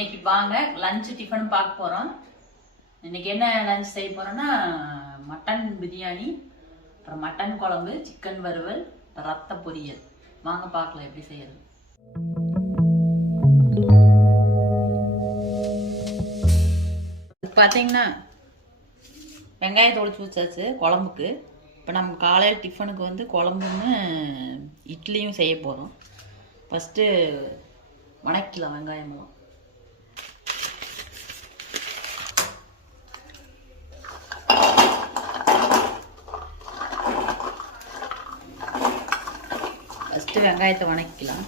இன்னைக்கு வாங்க lunch tiffin பார்க்க போகிறோம். இன்னைக்கு என்ன லஞ்ச் செய்ய போகிறோன்னா மட்டன் பிரியாணி, அப்புறம் மட்டன் குழம்பு, சிக்கன் வறுவல், ரத்த பொரியல். வாங்க பார்க்கலாம் எப்படி செய்யறது. பார்த்தீங்கன்னா வெங்காயத்தை ஒழிச்சு வச்சாச்சு குழம்புக்கு. இப்போ நம்ம காலையில் டிஃபனுக்கு வந்து குழம்புன்னு இட்லியும் செய்ய போகிறோம். ஃபஸ்ட்டு வணக்கலாம் வெங்காயமெல்லாம். ஃபஸ்ட்டு வெங்காயத்தை வணக்கலாம்.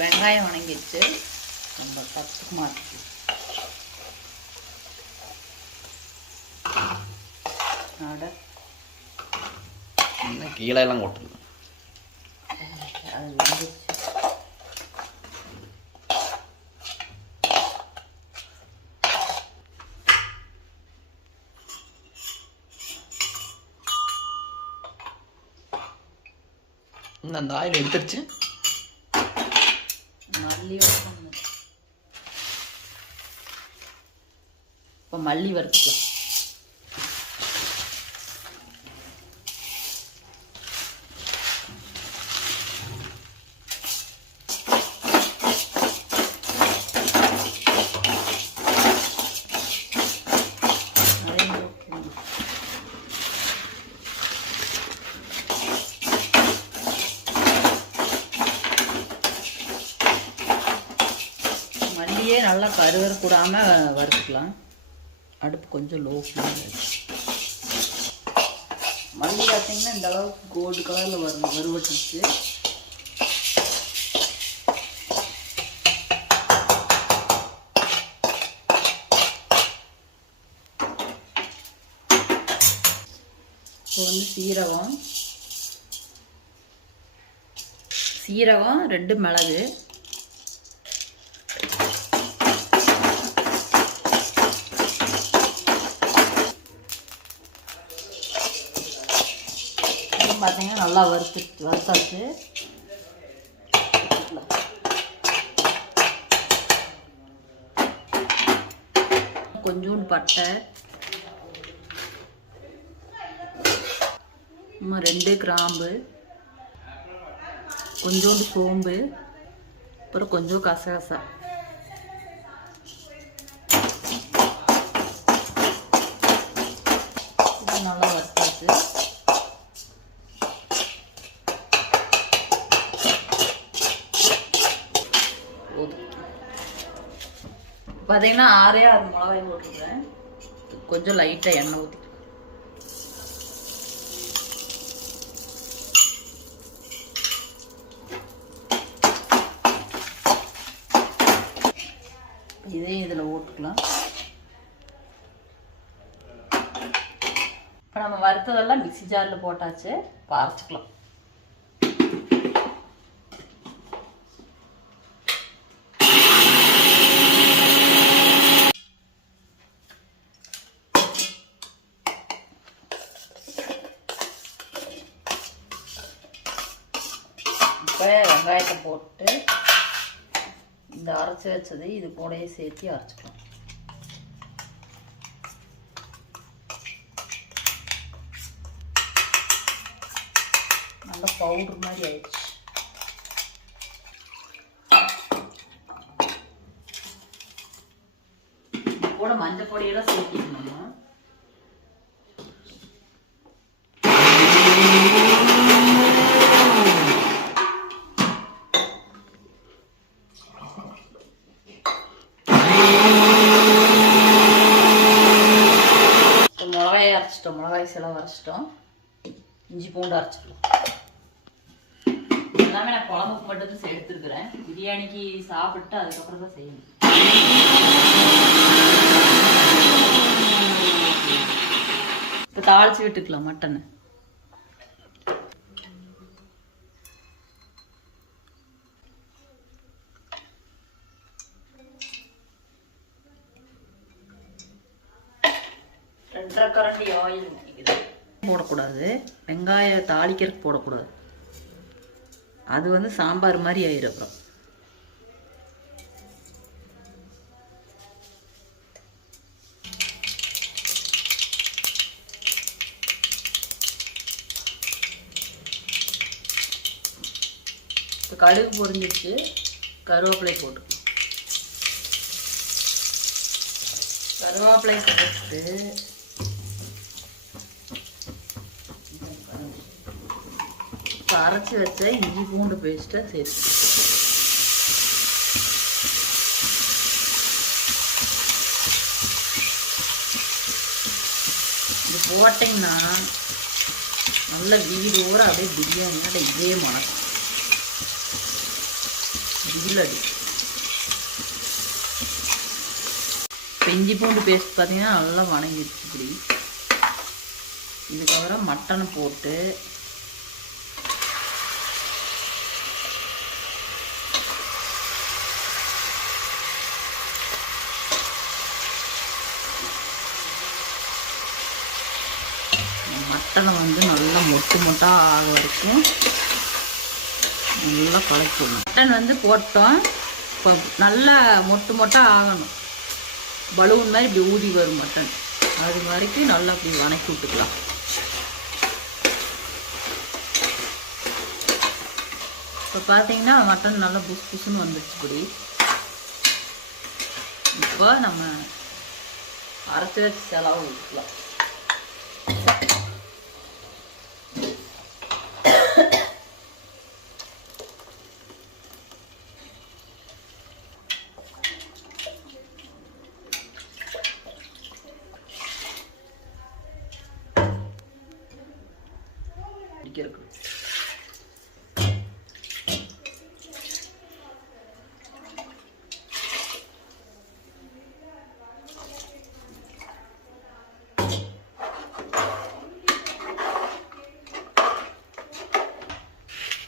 வெங்காயம் வணங்கிடுச்சு, நம்ம பத்துக்கு மாற்றி கீழே எல்லாம் கொட்டுது. அது வந்துச்சு. அந்த ஆயில் எடுத்துருச்சு. மல்லி வறுக்கணும். இப்போ மல்லி வறுத்துக்கலாம். மல்லியே நல்லா கருவறக்கூடாமல் வறுத்துக்கலாம். அடுப்பு கொஞ்சம் லோ ஃப்ளேம். மல்லி பார்த்தீங்கன்னா இந்த அளவுக்கு கோல்டு கலரில் வறுவட்டுச்சு. இப்போ வந்து சீரகம் 2 மிளகு, பார்த்தீங்கன்னா நல்லா வறுத்தாச்சு. கொஞ்சோண்டு பட்டை, 2 கிராம்பு, கொஞ்சோண்டு சோம்பு, அப்புறம் கொஞ்சம் கசகசா. நல்லா வறுத்தாச்சு. பார்த்தீங்கன்னா 6 மிளகாய் போட்டுருக்கேன். கொஞ்சம் லைட்டாக எண்ணெய் ஊற்றி இதே இதில் ஓட்டுக்கலாம். இப்போ நம்ம வறுத்ததெல்லாம் மிக்ஸி ஜாரில் போட்டாச்சு. இப்போ அரைச்சிக்கலாம். இப்போ வெங்காயத்தை போட்டு இந்த அரைச்சி வச்சது இது கூடயே சேர்த்து அரைச்சிக்கலாம். நல்லா பவுடர் மாதிரி ஆயிடுச்சு. இது கூட மஞ்சள் பொடியெல்லாம் சேர்த்திக்கணும். மிளகாய் செலவு அரைச்சிட்டோம். இஞ்சி பூண்டு அரைச்சிக்கலாம். எல்லாமே நான் குழம்புக்கு மட்டும் தான் எடுத்துருக்கிறேன். பிரியாணிக்கு சாப்பிட்டு அதுக்கப்புறம் தான் செய்யணும். தாளிச்சு விட்டுக்கலாம் மட்டனை. ரெண்டரை கரண்டி ஆயில் ஊற்றிக்கிறேன். போடக்கூடாது, வெங்காயம் தாளிக்கிறதுக்கு போடக்கூடாது, அது வந்து சாம்பார் மாதிரி ஆயிடும். அப்புறம் கடுகு பொரிஞ்சிச்சு, கருவேப்பிலை போட்டுக்கலாம். கருவேப்பிலை போட்டு அரைச்சி வச்ச இஞ்சி பூண்டு பேஸ்ட்டை சேர்த்து இது போட்டிங்கன்னா நல்ல வீடோட அப்படியே பிரியாணியோட இதே மணக்கும். அடி இஞ்சி பூண்டு பேஸ்ட் பார்த்தீங்கன்னா நல்லா வணங்கிடுச்சு. இப்படி இதுக்கப்புறம் மட்டனை போட்டு மட்டனை வந்து நல்லா மொட்டு மொட்டாக ஆக வரைக்கும் நல்லா கலக்கணும். மட்டன் வந்து போட்டோம், இப்போ நல்லா மொட்டு மொட்டாக ஆகணும். பலூன் மாதிரி இப்படி ஊதி வரும் மட்டன், அது வரைக்கும் நல்லா அப்படி வணக்கி விட்டுக்கலாம். இப்போ பார்த்தீங்கன்னா மட்டன் நல்லா புஷ் புஷ்ன்னு வந்துடுச்சு. இப்படி இப்போ நம்ம அரைச்சி வச்சு செலவு ஊற்றலாம். இருக்கு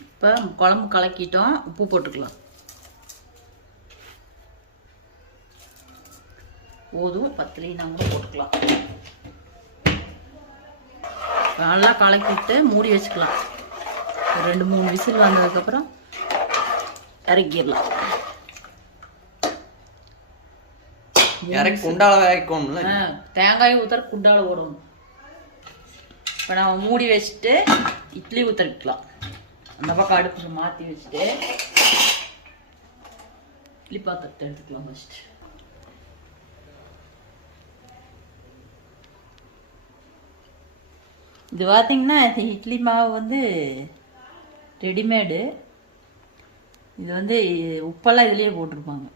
இப்போ குழம்பு கலக்கிட்டோம், உப்பு போட்டுக்கலாம். போதும், பத்துலையும் கூட போட்டுக்கலாம். நல்லா கலக்கிட்டு மூடி வச்சுக்கலாம். 2-3 விசில் வந்ததுக்கப்புறம் இறக்கிடலாம். தேங்காய் ஊற்றுற குண்டால ஓடும். இப்போ நம்ம மூடி வச்சுட்டு இட்லி ஊற்றிக்கலாம். அந்த பக்கம் அடுப்பு மாற்றி வச்சுட்டு இட்லி பாத்திரத்தை எடுத்துக்கலாம். ஃபஸ்ட்டு இது பார்த்தீங்கன்னா இட்லி மாவு வந்து ரெடிமேடு. இது வந்து உப்பெல்லாம் இதுலேயே போட்டிருப்பாங்க,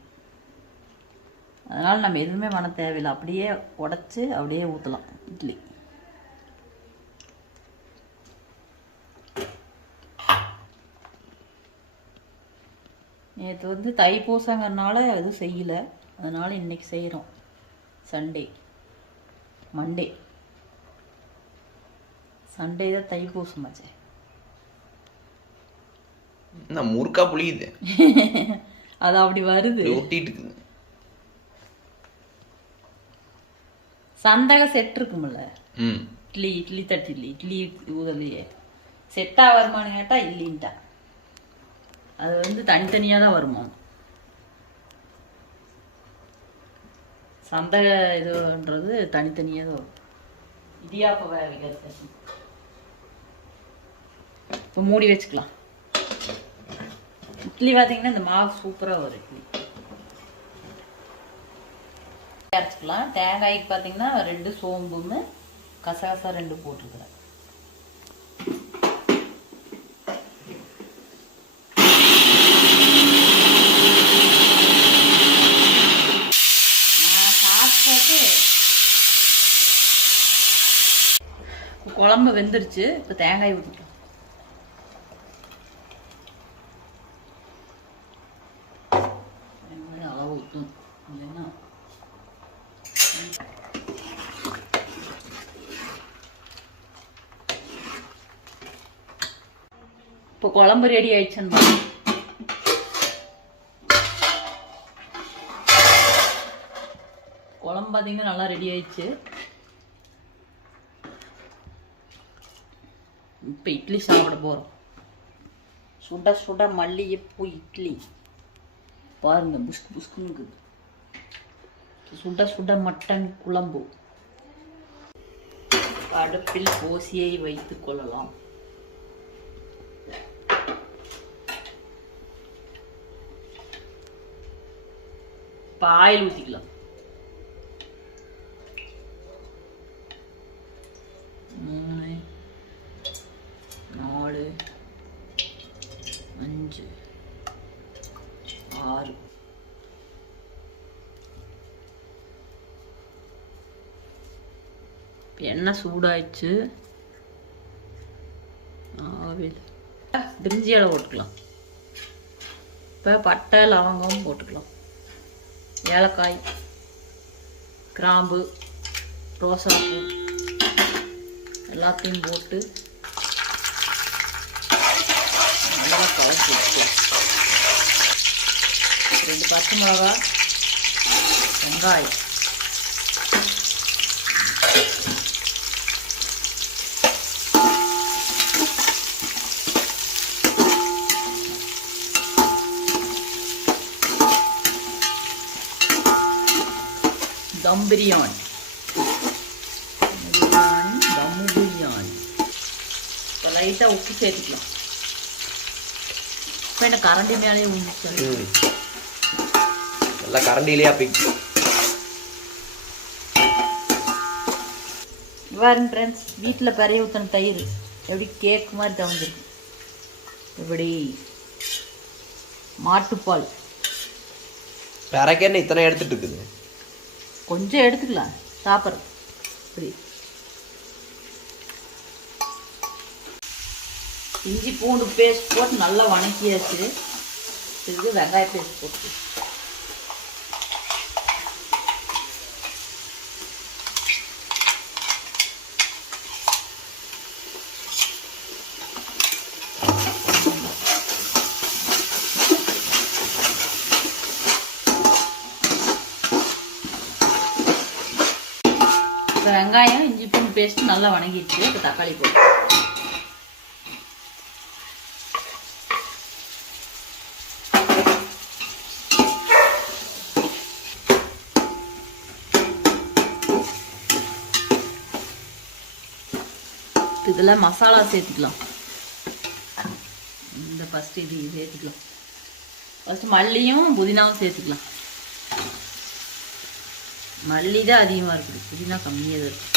அதனால் நம்ம எதுவுமே பண்ண தேவையில்லை. அப்படியே உடச்சி அப்படியே ஊற்றலாம் இட்லி. நேற்று வந்து தைப்பூசங்கிறனால எதுவும் செய்யலை, அதனால் இன்றைக்கி செய்கிறோம். மண்டே சண்டே தான் தைப்பூசமாச்சே. முறுக்கா புளியுது, அது அப்படி வருது, ஒட்டிட்டு இருக்குது. சந்தக செட் இருக்கும்ல, இட்லி தட்டு இட்லி ஊதலையே செட்டா வருமானு கேட்டா இல்லைன்ட்டா. அது வந்து தனித்தனியாக தான் வருமா. சந்தக இதுன்றது தனித்தனியாக தான் வரும். இடியாப்ப வேகிறது. இப்போ மூடி வச்சுக்கலாம். இட்லி பார்த்தீங்கன்னா இந்த மாவு சூப்பராக வரும். இட்லி அரைச்சிக்கலாம். தேங்காய்க்கு பார்த்தீங்கன்னா 2 சோம்புன்னு கசகசா 2 போட்டுருக்குறேன். குழம்பு வெந்துருச்சு. இப்போ தேங்காய் ஊற்றிக்கலாம். அளவு ஊற்றும் இல்லைன்னா குழம்பு ரெடி ஆயிடுச்சுன்னு பாருங்க. குழம்பு பார்த்தீங்கன்னா நல்லா ரெடி ஆயிடுச்சு. இப்போ இட்லி சாப்பிட போகிறோம். சுட சுட மல்லிகைப்பூ இட்லி பாருங்க, புஷ்கு புஷ்குன்னு. சுட சுட மட்டன் குழம்பு. அடுப்பில் கோசியை வைத்துக் கொள்ளலாம். பாயில் ஊற்றிக்கலாம். 3 4 5 6. எண்ணெய் சூடாயிடுச்சு. ஆவில் பிரிஞ்சி இலை போட்டுக்கலாம். இப்போ பட்டை லவங்கம் போட்டுக்கலாம். ஏலக்காய், கிராம்பு, ரோசாப்பூ எல்லாத்தையும் போட்டு நல்லா கலக்கி வச்சுக்கலாம். 2 பச்சை மிளகா, வெங்காயம், தம் பிரியாணி, தம் பிரியாணி. இப்போ லைட்டாக உப்பு சேர்த்துக்கலாம். இப்போ என்ன கரண்டி மேலேயே ஊற்றி நல்லா கரண்டிலேயே அப்படி பாருங்க ஃப்ரெண்ட்ஸ், வீட்டில் பெரிய ஊற்றின தயிர் எப்படி கேக் மாதிரி தவந்துருக்கு. எப்படி மாட்டுப்பால் பெறக்கேன்னு இத்தனை எடுத்துட்டு இருக்குது. கொஞ்சம் எடுத்துக்கலாம் சாப்பிட்றது. இப்படி இஞ்சி பூண்டு பேஸ்ட் போட்டு நல்லா வணக்கியாச்சு. இதுக்கு வெங்காய பேஸ்ட் போட்டு வெங்காயம் இஞ்சி பூண்டு பேஸ்ட் நல்லா வணங்கிடுச்சு. இப்போ தக்காளி போட்டு இதில் மசாலா சேர்த்துக்கலாம். இந்த ஃபஸ்ட்டு இது சேர்த்துக்கலாம். ஃபஸ்ட்டு மல்லியும் புதினாவும் சேர்த்துக்கலாம். மல்லி தான் அதிகமாக இருக்குது, புதினா கம்மியாக தான் இருக்குது.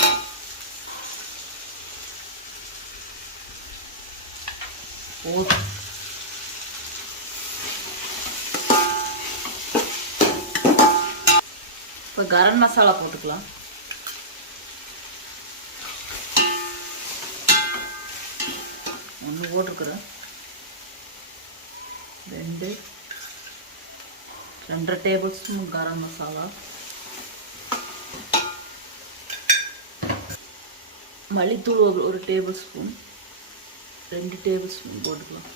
இப்போ கரம் மசாலா போட்டுக்கலாம். ஒன்று போட்டுருக்குறேன். 2 டேபிள் ஸ்பூன் கரம் மசாலா. மல்லித்தூள் 1 டேபிள் ஸ்பூன், 2 டேபிள் ஸ்பூன் போட்டுக்கலாம்.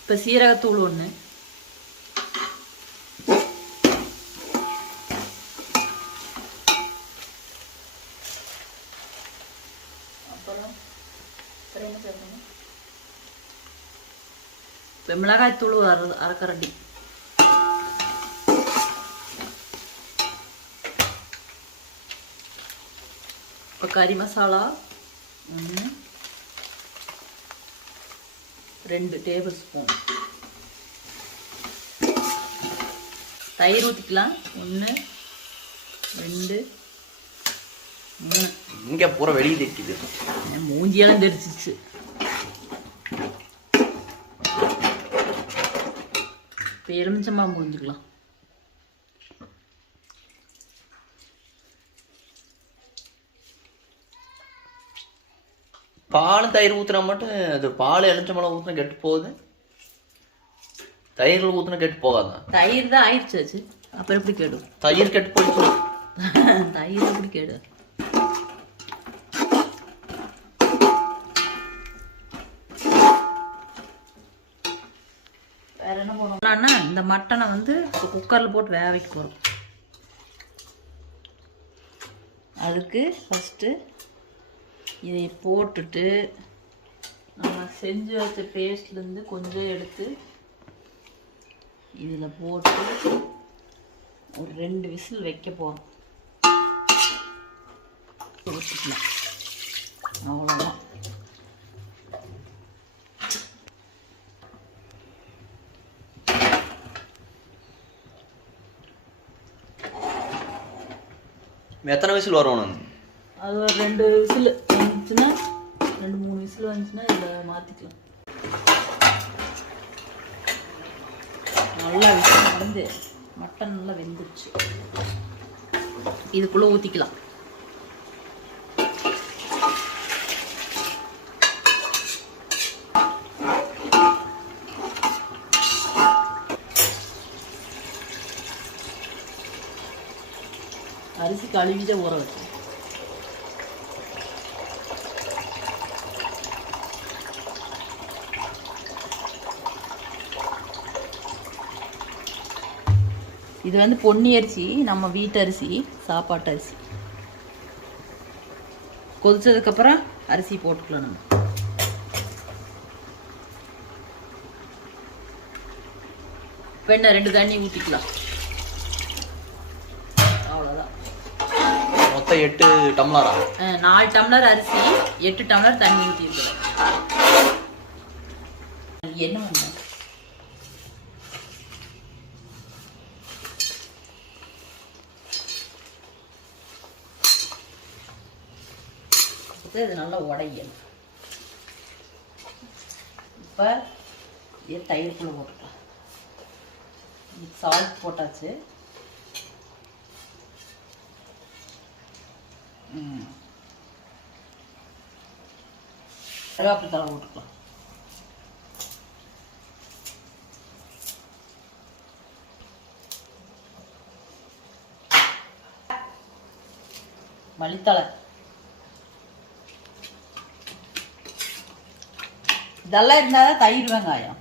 இப்போ சீரகத்தூள் 1, அப்புறம் என்ன சேர்க்கணும்? இப்போ மிளகாய்த்தூள் 1/2 கரண்டி. இப்போ கறி மசாலா 1, 2 டேபிள் ஸ்பூன். தயிர் ஊற்றிக்கலாம். 1 2 3. இங்கே பூரா வெளியே தெரிக்குது. மூஞ்சியெல்லாம் தெரிச்சிச்சு. இப்போ எலுமிச்சம்பழம் புரிஞ்சுக்கலாம். பாலும் தயிர் ஊற்றுனா மட்டும் அது பால் எலுமிச்சம்பழம் ஊற்றினா கெட்டு போகுது. தயிரில் ஊற்றினா கெட்டு போகாதான். தயிர் தான் ஆயிடுச்சு. அப்புறம் எப்படி கேடு? தயிர் கெட்டு போயிடுச்சு. தயிர் எப்படி கேடு? வேற என்ன பண்ணணும்னா இந்த மட்டனை வந்து குக்கரில் போட்டு வேக வைக்க போகிறோம். அதுக்கு ஃபஸ்ட்டு இதை போட்டுட்டு நம்ம செஞ்சு வச்ச பேஸ்ட்லேருந்து கொஞ்சம் எடுத்து இதில் போட்டு ஒரு 2 விசில் வைக்க போகிறோம். ஊற்றிக்கலாம், அவ்வளோதான். எத்தனை விசில் வரணும்? அது ஒரு 2 விசில் வந்துச்சுன்னா 2-3 விசில் வந்துச்சுன்னா இதில் மாற்றிக்கலாம். நல்லா விசில் வந்து மட்டன் நல்லா வெந்துருச்சு. இதுக்குள்ளே ஊற்றிக்கலாம். அரிசி கழுவிட்டு ஊற வச்சு இது வந்து பொன்னி அரிசி, நம்ம வீட்டு அரிசி, சாப்பாட்டு அரிசி. கொதிச்சதுக்கப்புறம் அரிசி போட்டுக்கலாம். நம்ம இப்போ என்ன 2 தண்ணி ஊற்றிக்கலாம். அவ்வளோதான். மொத்தம் 8 டம்ளரா? 4 டம்ளர் அரிசி, 8 டம்ளர் தண்ணி ஊற்றிருக்கிறேன். என்ன பண்ண இது நல்லா உடையணும். இப்போ இது தயிர்க்குள்ளே போட்டுக்கலாம். சால்ட் போட்டாச்சு. கருவேப்பிலை தழை போட்டுக்கலாம். மல்லித்தழை. இதெல்லாம் இருந்தாதான் தயிர் வெங்காயம்.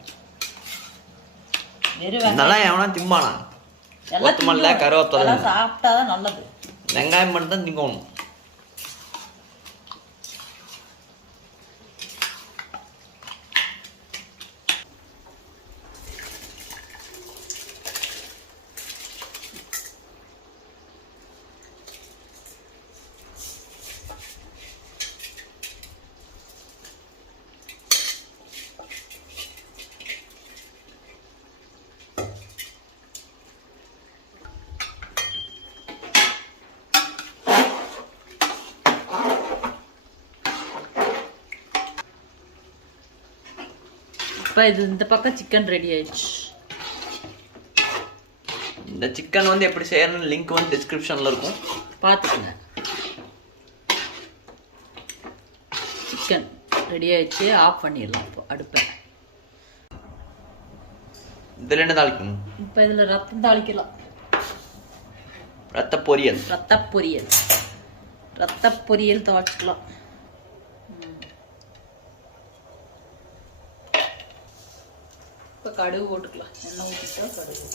வெறும் வெங்காயம் எவனா திம்பானா? எல்லாம் கருவேப்பிலை சாப்பிட்டாதான் நல்லது. வெங்காயம் மட்டும் தான் திங்கணும். இப்போ இது இந்த பக்கம் சிக்கன் ரெடி ஆயிடுச்சு. இந்த சிக்கன் வந்து எப்படி செய்யறதுன்னு லிங்க் வந்து டிஸ்கிரிப்ஷன்ல இருக்கும், பார்த்துக்கங்க. சிக்கன் ரெடி ஆயிடுச்சு. ஆஃப் பண்ணிடலாம். இப்போ அடுப்பை இதில் என்ன தாளிக்கணும்? இப்போ இதில் ரத்தம் தாளிக்கலாம். ரத்த பொரியல். ரத்த பொரியல். ரத்த பொரியல் தாளிச்சுக்கலாம். இப்போ கடுகு போட்டுக்கலாம். எண்ணெய் ஊற்றிட்டா கடுகு.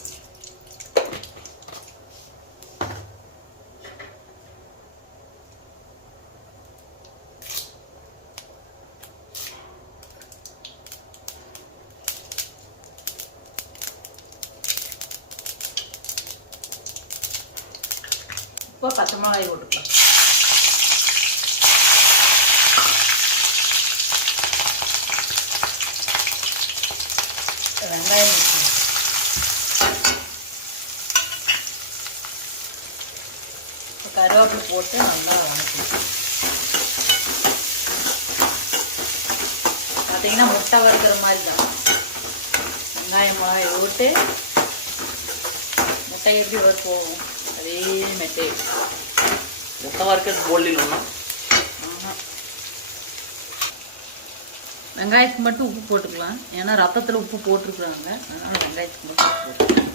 இப்போ பச்சை மிளகாய் போட்டுக்கலாம். வெங்காயம் கருவேப்பிலை போட்டு நல்லா வதக்கணும். பார்த்தீங்கன்னா முட்டை வறுக்கிற மாதிரி தான். வெங்காயம் மிளகாய் போட்டு முட்டை எப்படி வறுப்போம் அதே மெட்டே. முட்டை வறுக்கிறது போடலாம். வெங்காயத்துக்கு மட்டும் உப்பு போட்டுக்கலாம். ஏன்னா ரத்தத்தில் உப்பு போட்டிருக்குறாங்க. அதனால் வெங்காயத்துக்கு மட்டும் உப்பு போட்டுக்கலாம்.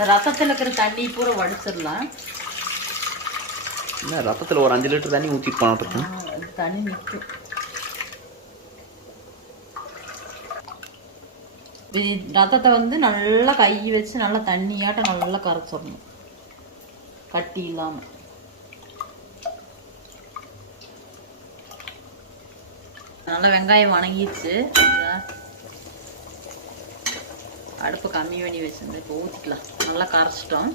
இந்த ரத்தத்தில் இருக்கிற தண்ணி பூரா வடிச்சிடலாம். என்ன ரத்தத்தில் ஒரு 5 லிட்டர் தண்ணி ஊற்றி போனோம். தண்ணி நிற்கும். ரத்தத்தை வந்து நல்லா கை வச்சு நல்லா தண்ணியாட்ட நல்லா கரைச்சிடணும், கட்டி இல்லாமல். நல்லா வெங்காயம் வணங்கிடுச்சு. அடுப்பு கம்மி பண்ணி வச்சிருந்தேன். இப்போ ஊற்றிக்கலாம். நல்லா கரைச்சிட்டோம்.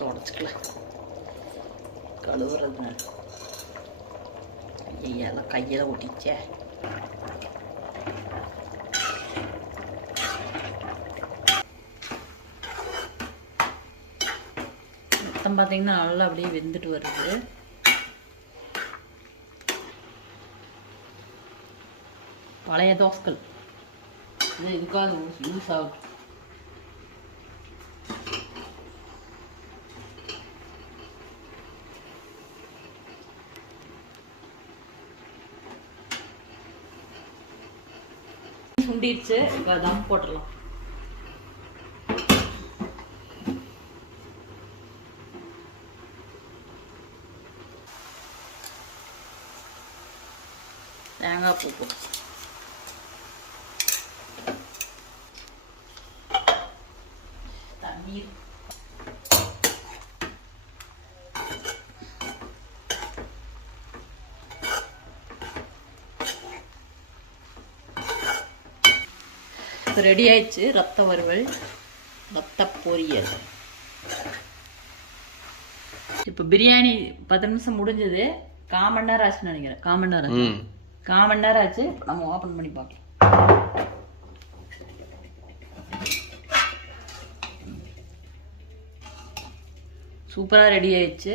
தொடச்சிக்கலாம். கழுவுறதுனால எல்லாம் கையில ஒட்டிச்சே. மொத்தம் பார்த்தீங்கன்னா நல்லா அப்படியே வெந்துட்டு வருது. பழைய தோசைகள் இது இதுக்காக யூஸ் ஆகும். சுண்டிடுச்சு. இப்போ தம் போட்டுடலாம். தேங்காய் பூ போட்டு தண்ணீர் ரெடி ஆயிடுச்சு. ரத்த வறுவல், ரத்த பொரியல். இப்போ பிரியாணி 10 நிமிஷம் முடிஞ்சது. 1/4 மணி நேரம் ஆச்சுன்னு நினைக்கிறேன். 1/4 மணி நேரம் 1/4 மணி நேரம் ஆச்சு. நம்ம ஓப்பன் பண்ணி பார்க்கலாம். சூப்பராக ரெடி ஆயிடுச்சு.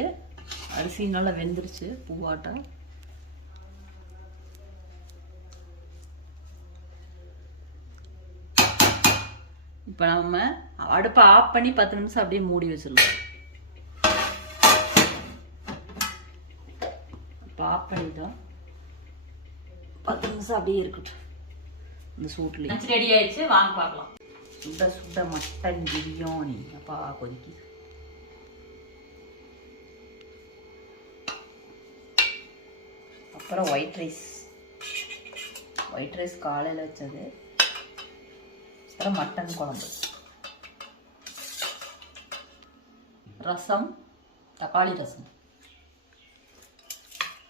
அரிசி நல்லா வெந்துருச்சு பூவாட்டம். இப்போ நம்ம அடுப்பை ஆஃப் பண்ணி 10 நிமிஷம் அப்படியே மூடி வச்சிடலாம். இப்போ ஆஃப் பண்ணிட்டோம். 10 நிமிஷம் அப்படியே இருக்கட்டும் இந்த சூட்ல. லஞ்ச் ரெடி ஆயிடுச்சு. வாங்க பார்க்கலாம். சுட சுட மட்டன் பிரியாணி. அப்பா கொதிக்குது. அப்புறம் ஒயிட் ரைஸ் காலையில் வச்சது. அப்புறம் மட்டன் குழம்பு, ரசம், தக்காளி ரசம்,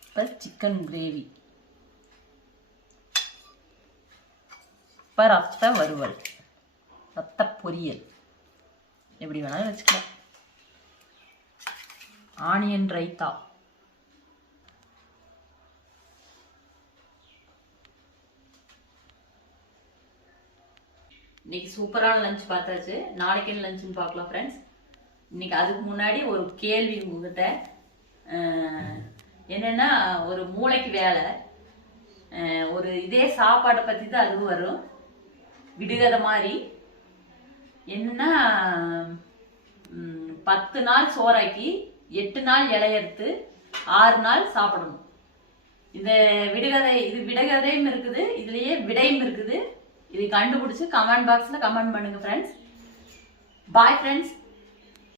அப்புறம் சிக்கன் கிரேவி, இப்போ ரத்த வறுவல், ரத்த பொரியல், எப்படி வேணாலும் வச்சுக்கலாம். ஆனியன் ரைத்தா. இன்னைக்கு சூப்பரான லஞ்ச் பார்த்தாச்சு. நாளைக்கு என்ன லஞ்சுன்னு பார்க்கலாம் ஃப்ரெண்ட்ஸ். இன்னைக்கு அதுக்கு முன்னாடி ஒரு கேள்வி உங்ககிட்ட. என்னன்னா, ஒரு மூளைக்கு வேலை, ஒரு இதே சாப்பாட்டை பற்றி தான் அதுவும் வரும், விடுகதை மாதிரி. என்னன்னா, 10 நாள் சோறாக்கி 8 நாள் இலையறுத்து 6 நாள் சாப்பிடணும். இந்த விடுகதை, இது விடுகதையும் இருக்குது, இதுலயே விடையும் இருக்குது. இதை கண்டுபிடிச்சு கமெண்ட் பாக்ஸ்ல கமெண்ட் பண்ணுங்க ஃப்ரெண்ட்ஸ். Bye friends.